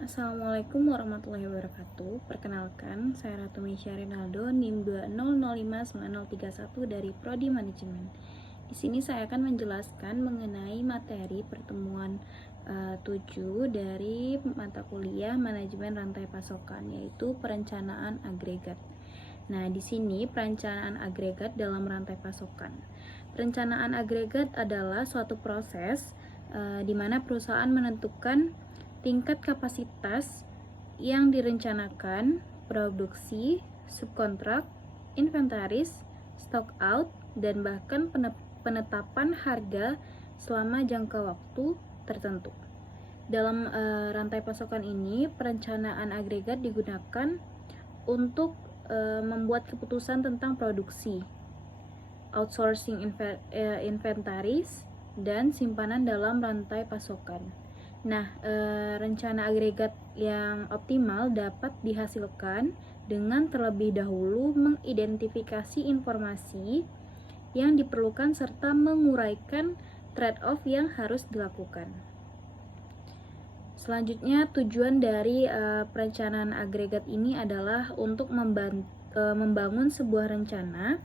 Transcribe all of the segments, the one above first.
Assalamualaikum warahmatullahi wabarakatuh. Perkenalkan, saya Ratu Meisya Rinaldo, NIM 20059031 dari Prodi Manajemen. Di sini saya akan menjelaskan mengenai materi pertemuan 7 dari mata kuliah Manajemen Rantai Pasokan, yaitu perencanaan agregat. Nah, di sini perencanaan agregat dalam rantai pasokan. Perencanaan agregat adalah suatu proses di mana perusahaan menentukan tingkat kapasitas yang direncanakan, produksi, subkontrak, inventaris, stock out, dan bahkan penetapan harga selama jangka waktu tertentu. Dalam rantai pasokan ini, perencanaan agregat digunakan untuk membuat keputusan tentang produksi, outsourcing inventaris, dan simpanan dalam rantai pasokan. Nah, rencana agregat yang optimal dapat dihasilkan dengan terlebih dahulu mengidentifikasi informasi yang diperlukan serta menguraikan trade-off yang harus dilakukan. Selanjutnya, tujuan dari perencanaan agregat ini adalah untuk membangun sebuah rencana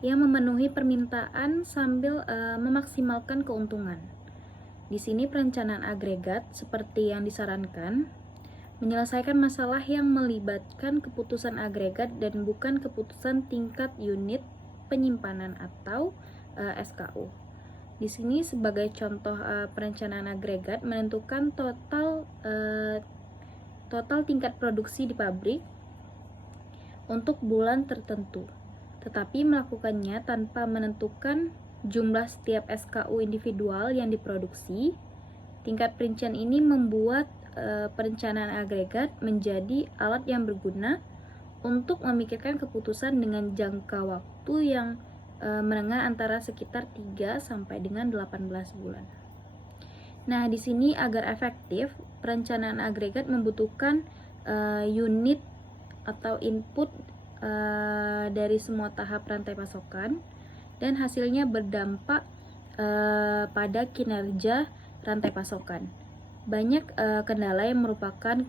yang memenuhi permintaan sambil memaksimalkan keuntungan. Di sini perencanaan agregat seperti yang disarankan menyelesaikan masalah yang melibatkan keputusan agregat dan bukan keputusan tingkat unit penyimpanan atau SKU. Di sini sebagai contoh perencanaan agregat menentukan total tingkat produksi di pabrik untuk bulan tertentu, tetapi melakukannya tanpa menentukan jumlah setiap SKU individual yang diproduksi. Tingkat perincian ini membuat perencanaan agregat menjadi alat yang berguna untuk memikirkan keputusan dengan jangka waktu yang menengah antara sekitar 3 sampai dengan 18 bulan. Nah, di sini agar efektif, perencanaan agregat membutuhkan unit atau input dari semua tahap rantai pasokan, dan hasilnya berdampak pada kinerja rantai pasokan. Banyak kendala yang merupakan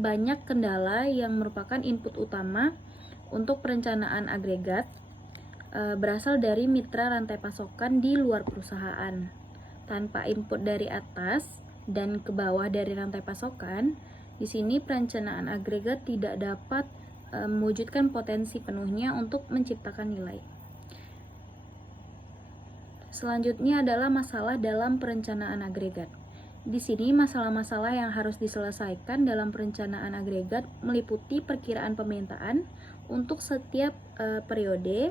banyak kendala yang merupakan input utama untuk perencanaan agregat berasal dari mitra rantai pasokan di luar perusahaan. Tanpa input dari atas dan ke bawah dari rantai pasokan, di sini perencanaan agregat tidak dapat mewujudkan potensi penuhnya untuk menciptakan nilai. Selanjutnya adalah masalah dalam perencanaan agregat. Di sini masalah-masalah yang harus diselesaikan dalam perencanaan agregat meliputi perkiraan permintaan untuk setiap periode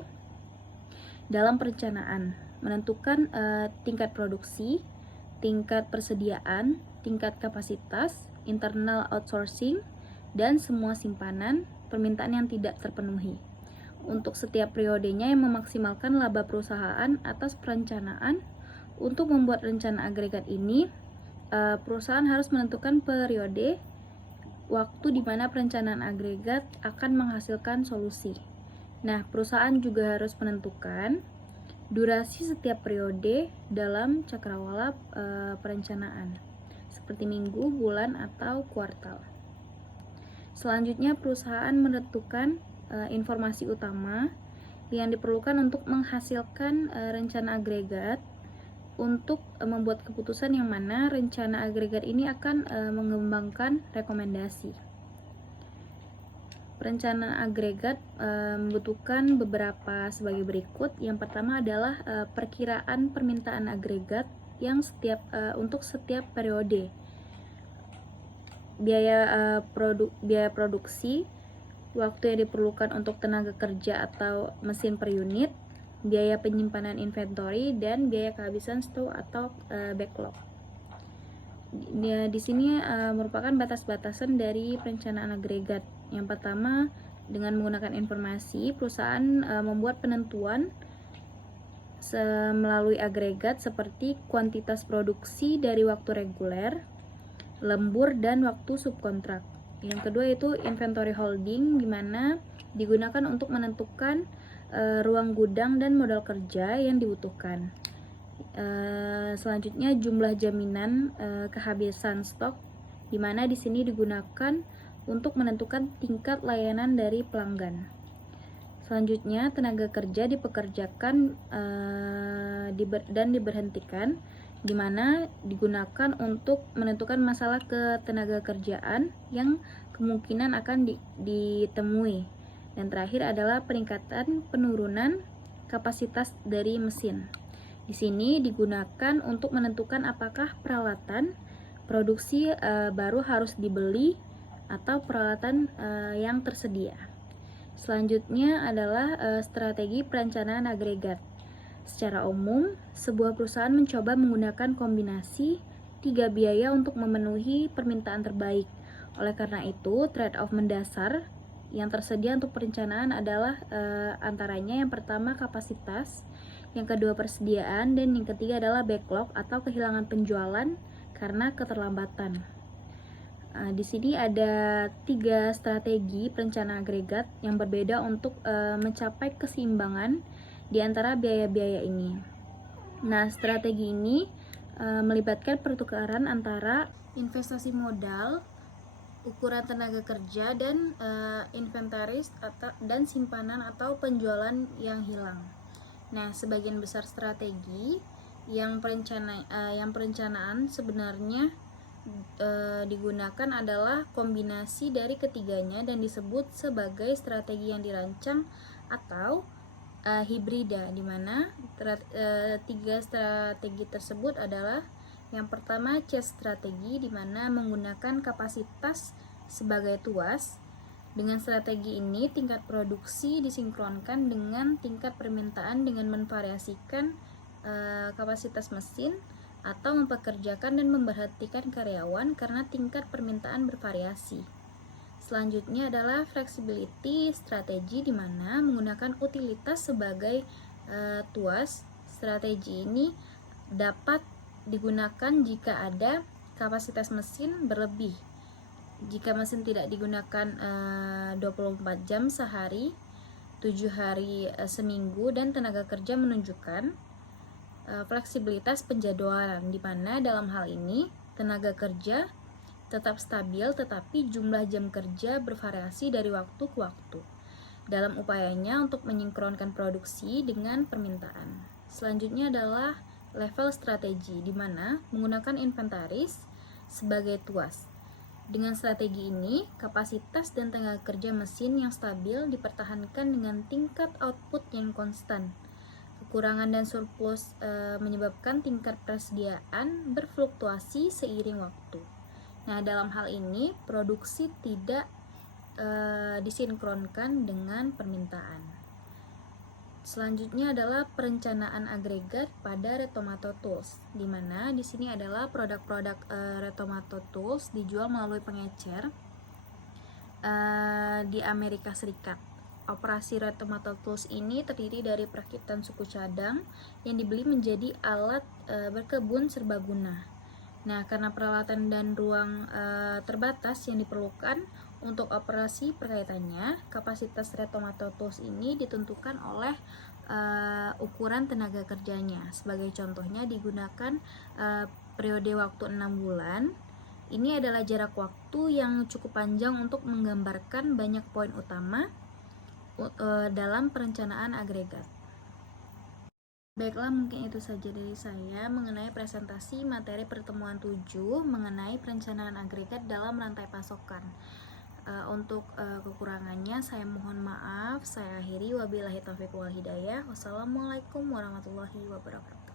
dalam perencanaan, menentukan tingkat produksi, tingkat persediaan, tingkat kapasitas, internal outsourcing, dan semua simpanan permintaan yang tidak terpenuhi. Untuk setiap periodenya yang memaksimalkan laba perusahaan atas perencanaan. Untuk membuat rencana agregat ini, perusahaan harus menentukan periode waktu di mana perencanaan agregat akan menghasilkan solusi. Nah, perusahaan juga harus menentukan durasi setiap periode dalam cakrawala perencanaan, seperti minggu, bulan, atau kuartal. Selanjutnya, perusahaan menentukan informasi utama yang diperlukan untuk menghasilkan rencana agregat untuk membuat keputusan yang mana rencana agregat ini akan mengembangkan rekomendasi. Perencanaan agregat membutuhkan beberapa sebagai berikut. Yang pertama adalah perkiraan permintaan agregat yang untuk setiap periode. Biaya produksi, waktu yang diperlukan untuk tenaga kerja atau mesin per unit, biaya penyimpanan inventory, dan biaya kehabisan stok atau backlog. Di sini merupakan batas-batasan dari perencanaan agregat. Yang pertama, dengan menggunakan informasi, perusahaan membuat penentuan melalui agregat seperti kuantitas produksi dari waktu reguler, lembur, dan waktu subkontrak. Yang kedua itu inventory holding, di mana digunakan untuk menentukan ruang gudang dan modal kerja yang dibutuhkan. Selanjutnya jumlah jaminan kehabisan stok, di mana di sini digunakan untuk menentukan tingkat layanan dari pelanggan. Selanjutnya, tenaga kerja dipekerjakan dan diberhentikan, di mana digunakan untuk menentukan masalah ketenaga kerjaan yang kemungkinan akan ditemui. Dan terakhir adalah peningkatan penurunan kapasitas dari mesin. Di sini digunakan untuk menentukan apakah peralatan produksi baru harus dibeli atau peralatan yang tersedia. Selanjutnya adalah strategi perencanaan agregat. Secara umum, sebuah perusahaan mencoba menggunakan kombinasi 3 biaya untuk memenuhi permintaan terbaik. Oleh karena itu, trade-off mendasar yang tersedia untuk perencanaan adalah antaranya yang pertama kapasitas, yang kedua persediaan, dan yang ketiga adalah backlog atau kehilangan penjualan karena keterlambatan. Di sini ada 3 strategi perencanaan agregat yang berbeda untuk mencapai keseimbangan di antara biaya-biaya ini. Nah, strategi ini melibatkan pertukaran antara investasi modal, ukuran tenaga kerja, dan inventaris dan simpanan atau penjualan yang hilang. Nah, sebagian besar strategi yang perencanaan sebenarnya digunakan adalah kombinasi dari ketiganya dan disebut sebagai strategi yang dirancang atau hibrida, di mana 3 strategi tersebut adalah yang pertama chase strategi, di mana menggunakan kapasitas sebagai tuas. Dengan strategi ini tingkat produksi disinkronkan dengan tingkat permintaan dengan memvariasikan kapasitas mesin atau mempekerjakan dan memberhentikan karyawan karena tingkat permintaan bervariasi. Selanjutnya adalah flexibility strategi, di mana menggunakan utilitas sebagai tuas. Strategi ini dapat digunakan jika ada kapasitas mesin berlebih. Jika mesin tidak digunakan 24 jam sehari, 7 hari seminggu, dan tenaga kerja menunjukkan fleksibilitas penjadwalan, di mana dalam hal ini tenaga kerja tetap stabil tetapi jumlah jam kerja bervariasi dari waktu ke waktu dalam upayanya untuk menyinkronkan produksi dengan permintaan. Selanjutnya adalah level strategi, di mana menggunakan inventaris sebagai tuas. Dengan strategi ini, kapasitas dan tenaga kerja mesin yang stabil dipertahankan dengan tingkat output yang konstan. Kekurangan dan surplus menyebabkan tingkat persediaan berfluktuasi seiring waktu. Nah, dalam hal ini produksi tidak disinkronkan dengan permintaan. Selanjutnya adalah perencanaan agregat pada Retomato Tools, di mana di sini adalah produk-produk Retomato Tools dijual melalui pengecer di Amerika Serikat. Operasi Retomato Tools ini terdiri dari perakitan suku cadang yang dibeli menjadi alat berkebun serbaguna. Nah, karena peralatan dan ruang terbatas yang diperlukan untuk operasi perkaitannya, kapasitas Retomato Tools ini ditentukan oleh ukuran tenaga kerjanya. Sebagai contohnya digunakan periode waktu 6 bulan. Ini adalah jarak waktu yang cukup panjang untuk menggambarkan banyak poin utama dalam perencanaan agregat. Baiklah, mungkin itu saja dari saya mengenai presentasi materi pertemuan 7 mengenai perencanaan agregat dalam rantai pasokan. Untuk kekurangannya saya mohon maaf. Saya akhiri, wabillahi taufiq wal hidayah. Wassalamualaikum warahmatullahi wabarakatuh.